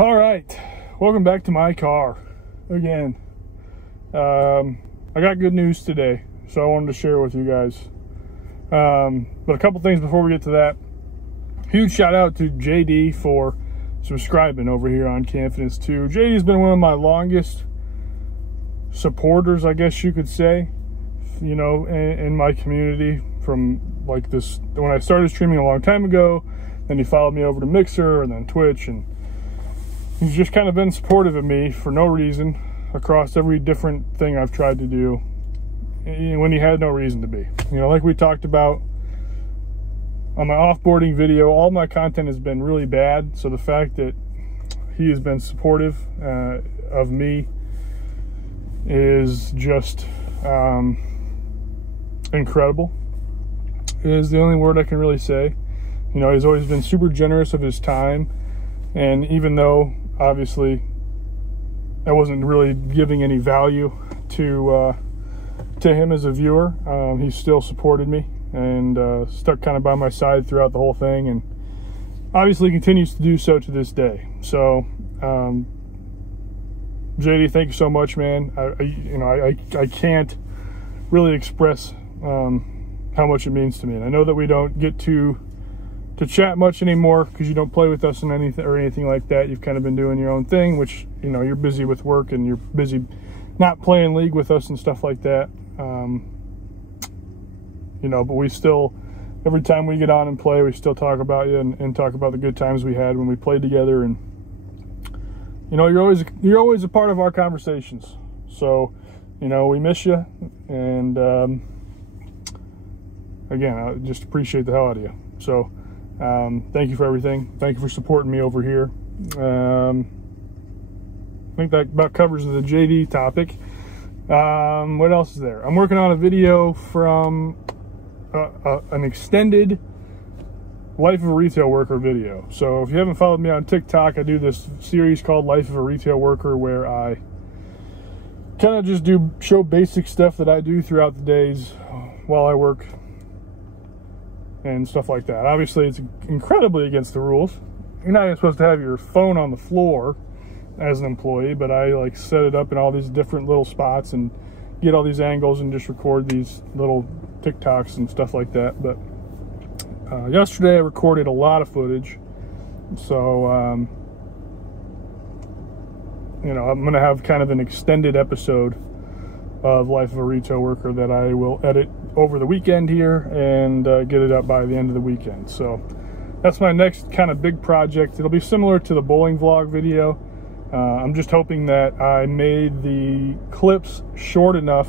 All right, welcome back to my car again. I got good news today, so I wanted to share with you guys. But a couple things before we get to that. Huge shout out to JD for subscribing over here on Confidence 2. JD's been one of my longest supporters, I guess you could say, you know, in my community from like this, when I started streaming a long time ago. Then he followed me over to Mixer and then Twitch, and he's just kind of been supportive of me for no reason across every different thing I've tried to do when he had no reason to be. You know, like we talked about on my offboarding video, all my content has been really bad. So the fact that he has been supportive of me is just incredible, is the only word I can really say. You know, he's always been super generous of his time. And even though, obviously, I wasn't really giving any value to him as a viewer, he still supported me and stuck kind of by my side throughout the whole thing, and obviously continues to do so to this day. So, JD, thank you so much, man. I can't really express how much it means to me. And I know that we don't get to chat much anymore because you don't play with us and anything like that. You've kind of been doing your own thing, which, you know, you're busy with work and you're busy not playing League with us and stuff like that. You know, but we still, every time we get on and play, we still talk about you and talk about the good times we had when we played together. And, you know, you're always a part of our conversations. So, you know, we miss you. And, again, I just appreciate the hell out of you. So, thank you for everything. Thank you for supporting me over here. I think that about covers the JD topic. What else is there? I'm working on a video from an extended Life of a Retail Worker video. So if you haven't followed me on TikTok, I do this series called Life of a Retail Worker where I kind of just show basic stuff that I do throughout the days while I work and stuff like that. Obviously, it's incredibly against the rules. You're not even supposed to have your phone on the floor as an employee, but I like set it up in all these different little spots and get all these angles and just record these little TikToks and stuff like that. But yesterday I recorded a lot of footage, so you know, I'm gonna have kind of an extended episode of Life of a Retail Worker that I will edit over the weekend here and get it up by the end of the weekend. So that's my next kind of big project. It'll be similar to the bowling vlog video. I'm just hoping that I made the clips short enough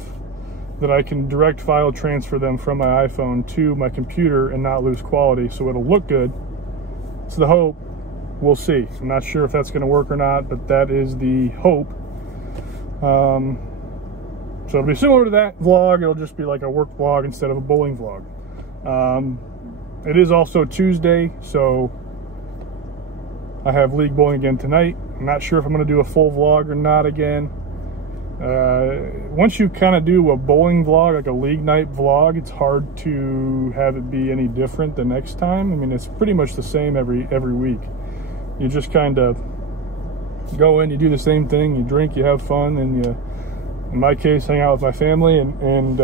that I can direct file transfer them from my iPhone to my computer and not lose quality, so it'll look good. It's the hope. We'll see. I'm not sure if that's going to work or not, but that is the hope. So it'll be similar to that vlog. It'll just be like a work vlog instead of a bowling vlog. It is also Tuesday, so I have League bowling again tonight. I'm not sure if I'm going to do a full vlog or not again. Once you kind of do a bowling vlog, like a League night vlog, it's hard to have it be any different the next time. I mean, it's pretty much the same every week. You just kind of go in, you do the same thing, you drink, you have fun, and you, in my case, hang out with my family and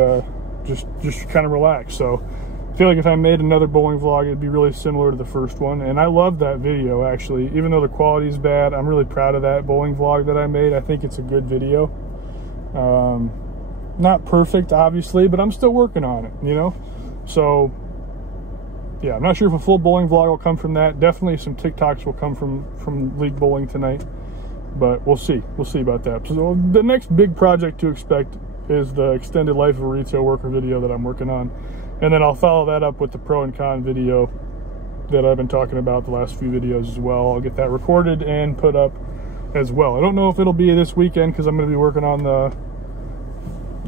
just kind of relax. So I feel like if I made another bowling vlog, it'd be really similar to the first one. And I love that video, actually. Even though the quality is bad, I'm really proud of that bowling vlog that I made. I think it's a good video. Not perfect, obviously, but I'm still working on it, you know? So, yeah, I'm not sure if a full bowling vlog will come from that. Definitely some TikToks will come from League bowling tonight. But we'll see. We'll see about that. So the next big project to expect is the extended Life of a Retail Worker video that I'm working on. And then I'll follow that up with the pro and con video that I've been talking about the last few videos as well. I'll get that recorded and put up as well. I don't know if it'll be this weekend because I'm going to be working on the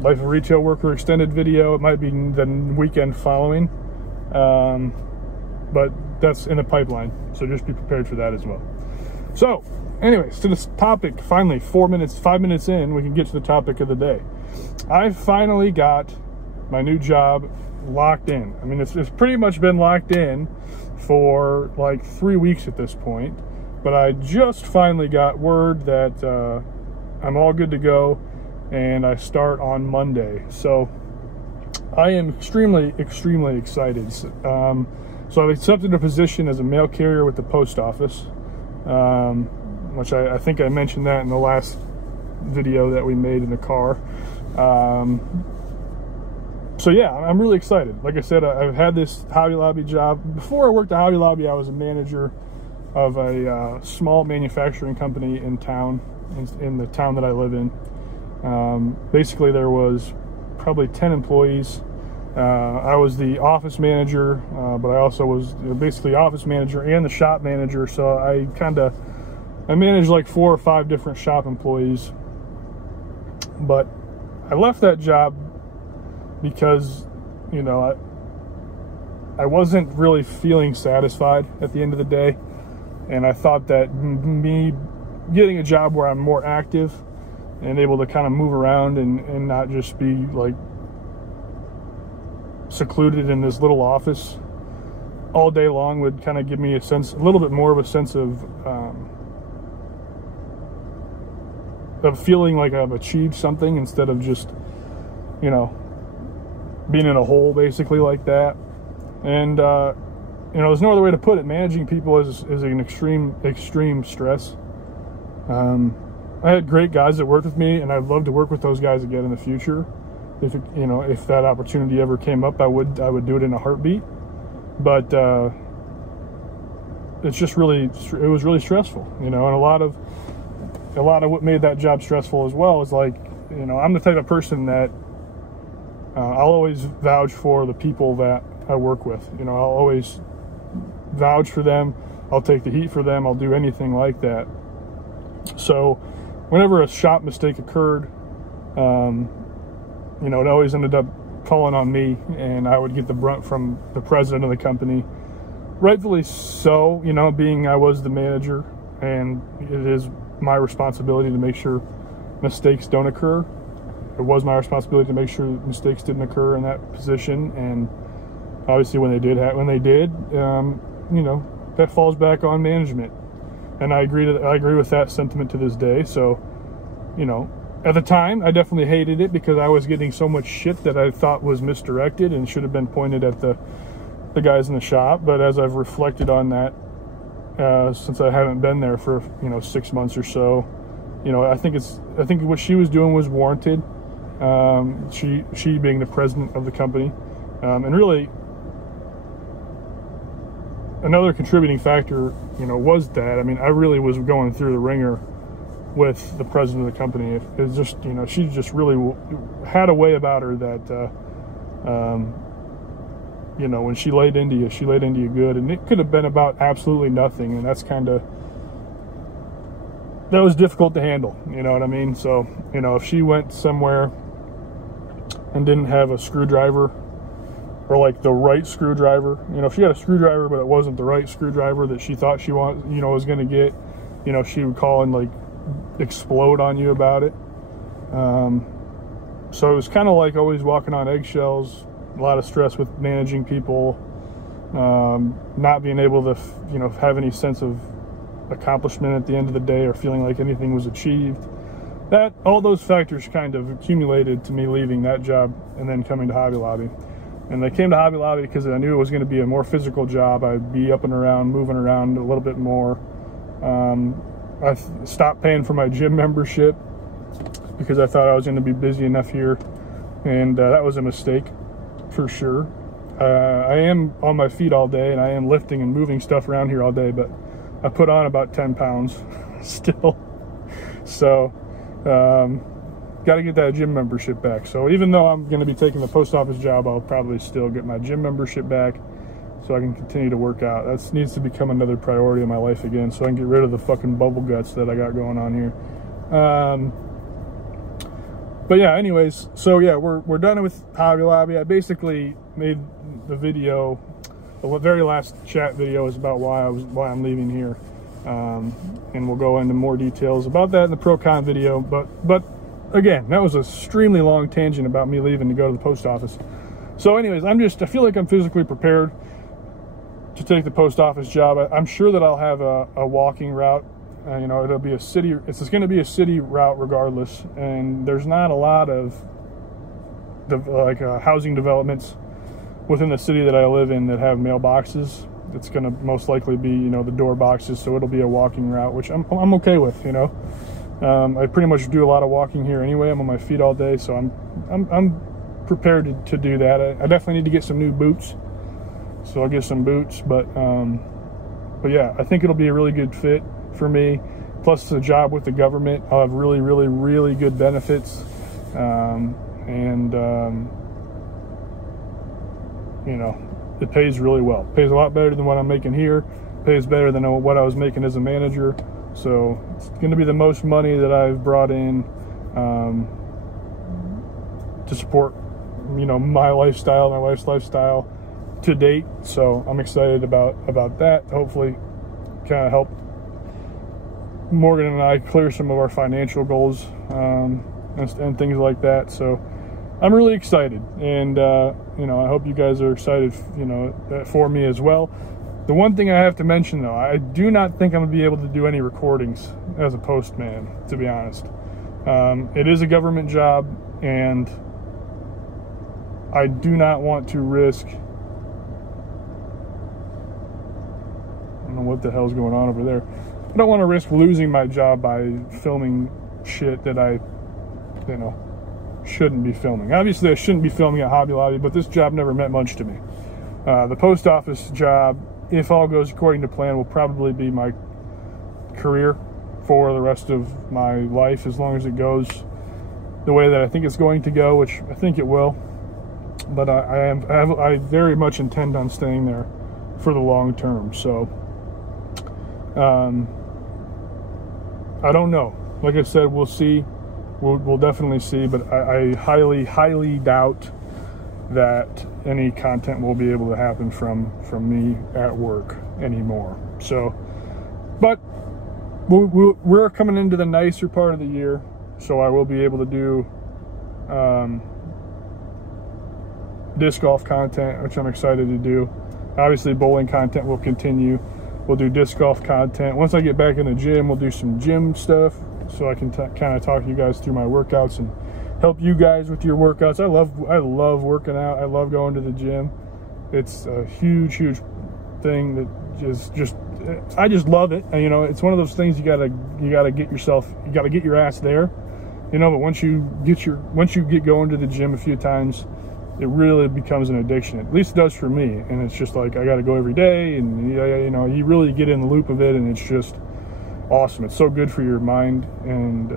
Life of a Retail Worker extended video. It might be the weekend following. But that's in the pipeline. So just be prepared for that as well. So, anyways, to this topic, finally, 5 minutes in, we can get to the topic of the day. I finally got my new job locked in. I mean, it's pretty much been locked in for like 3 weeks at this point. but I just finally got word that I'm all good to go, and I start on Monday. So I am extremely excited. So I've accepted a position as a mail carrier with the post office, which I think I mentioned that in the last video that we made in the car. So yeah, I'm really excited. Like I said, I've had this Hobby Lobby job. Before I worked at Hobby Lobby, I was a manager of a small manufacturing company in town, in the town that I live in. Basically, there was probably 10 employees. I was the office manager, but I also was basically office manager and the shop manager. So I managed like 4 or 5 different shop employees. But I left that job because, you know, I wasn't really feeling satisfied at the end of the day. And I thought that me getting a job where I'm more active and able to kind of move around and not just be like secluded in this little office all day long would kind of give me a little bit more of a sense of feeling like I've achieved something instead of just, you know, being in a hole basically like that. And you know, there's no other way to put it. Managing people is an extreme stress. I had great guys that worked with me, and I'd love to work with those guys again in the future. If it, you know, if that opportunity ever came up, I would do it in a heartbeat. But it's just it was really stressful, you know. And a lot of what made that job stressful as well is, like, you know, I'm the type of person that I'll always vouch for the people that I work with. You know, I'll always vouch for them. I'll take the heat for them. I'll do anything like that. So whenever a shop mistake occurred, you know, it always ended up falling on me, and I would get the brunt from the president of the company. Rightfully so, you know, being I was the manager, and it is my responsibility to make sure mistakes don't occur. It was my responsibility to make sure mistakes didn't occur in that position, and obviously when they did, you know, that falls back on management. And I agree with that sentiment to this day. So, you know, at the time, I definitely hated it because I was getting so much shit that I thought was misdirected and should have been pointed at the guys in the shop. But as I've reflected on that, since I haven't been there for, you know, 6 months or so, you know, I think what she was doing was warranted. She being the president of the company, and really another contributing factor, you know, was that, I mean, I really was going through the ringer with the president of the company. It was just, you know, she just really had a way about her that, you know, when she laid into you good, and it could have been about absolutely nothing, and that was difficult to handle, you know what I mean? So, you know, if she went somewhere and didn't have a screwdriver, or like the right screwdriver, you know, if she had a screwdriver but it wasn't the right screwdriver that she thought she was going to get, you know, she would call and like explode on you about it. So it was kind of like always walking on eggshells, a lot of stress with managing people, not being able to, you know, have any sense of accomplishment at the end of the day, or feeling like anything was achieved. That, all those factors kind of accumulated to me leaving that job and then coming to Hobby Lobby. And I came to Hobby Lobby because I knew it was going to be a more physical job. I'd be up and around, moving around a little bit more. I stopped paying for my gym membership because I thought I was going to be busy enough here, and that was a mistake for sure. I am on my feet all day, and I am lifting and moving stuff around here all day, but I put on about 10 pounds still. So got to get that gym membership back. So even though I'm going to be taking the post office job, I'll probably still get my gym membership back so I can continue to work out. That needs to become another priority in my life again, so I can get rid of the fucking bubble guts that I got going on here. But yeah, anyways, so yeah, we're done with Hobby Lobby. I basically made the video, the very last chat video is about why I'm leaving here. And we'll go into more details about that in the pro-con video, but again, that was an extremely long tangent about me leaving to go to the post office. So anyways, I feel like I'm physically prepared to take the post office job. I'm sure that I'll have a walking route. You know, it'll be a city. It's going to be a city route regardless, and there's not a lot of housing developments within the city that I live in that have mailboxes. It's going to most likely be, you know, the door boxes, so it'll be a walking route, which I'm okay with. You know, I pretty much do a lot of walking here anyway. I'm on my feet all day, so I'm prepared to do that. I definitely need to get some new boots, so I'll get some boots. But yeah, I think it'll be a really good fit for me. Plus, it's a job with the government. I'll have really, really, really good benefits, you know, it pays really well. It pays a lot better than what I'm making here. It pays better than what I was making as a manager. So it's going to be the most money that I've brought in to support, you know, my wife's lifestyle to date. So I'm excited about that. Hopefully kind of help Morgan and I clear some of our financial goals and things like that. So I'm really excited, and you know, I hope you guys are excited, you know, for me as well. The one thing I have to mention, though, I do not think I'm gonna be able to do any recordings as a postman, to be honest. It is a government job, and I do not want to risk, I don't know what the hell's going on over there. I don't want to risk losing my job by filming shit that I, you know, shouldn't be filming. Obviously, I shouldn't be filming at Hobby Lobby, but this job never meant much to me. The post office job, if all goes according to plan, will probably be my career for the rest of my life, as long as it goes the way that I think it's going to go, which I think it will. But I very much intend on staying there for the long term. So I don't know. Like I said, we'll see. We'll definitely see, but I highly, highly doubt that any content will be able to happen from me at work anymore. So, but we're coming into the nicer part of the year, so I will be able to do disc golf content, which I'm excited to do. Obviously, bowling content will continue. We'll do disc golf content. Once I get back in the gym, we'll do some gym stuff, so I can kind of talk you guys through my workouts and help you guys with your workouts. I love working out. I love going to the gym. It's a huge thing that just I just love it. And, you know, it's one of those things you gotta get your ass there, you know. But once you get going to the gym a few times, it really becomes an addiction. At least it does for me. And it's just like I got to go every day, and you know, you really get in the loop of it, and it's just awesome. It's so good for your mind and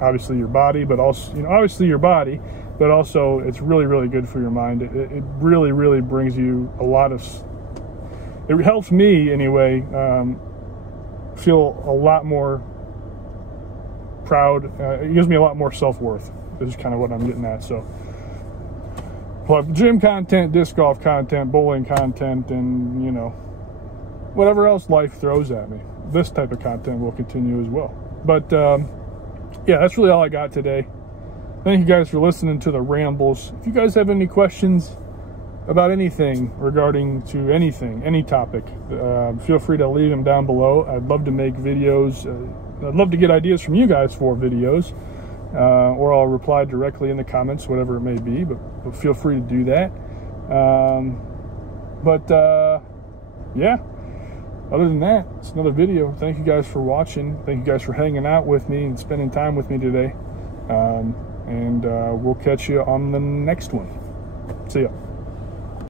obviously your body, but also, you know, obviously your body, but also it's really, really good for your mind. It really, really brings you a lot of, it helps me anyway, feel a lot more proud. It gives me a lot more self-worth. This is kind of what I'm getting at. So we'll have gym content, disc golf content, bowling content, and, you know, whatever else life throws at me. This type of content will continue as well. But yeah, that's really all I got today. Thank you guys for listening to the rambles. If you guys have any questions about anything regarding to anything, any topic, feel free to leave them down below. I'd love to make videos. I'd love to get ideas from you guys for videos, or I'll reply directly in the comments, whatever it may be, but feel free to do that. Yeah, other than that, it's another video. Thank you guys for watching. Thank you guys for hanging out with me and spending time with me today. And we'll catch you on the next one. See ya.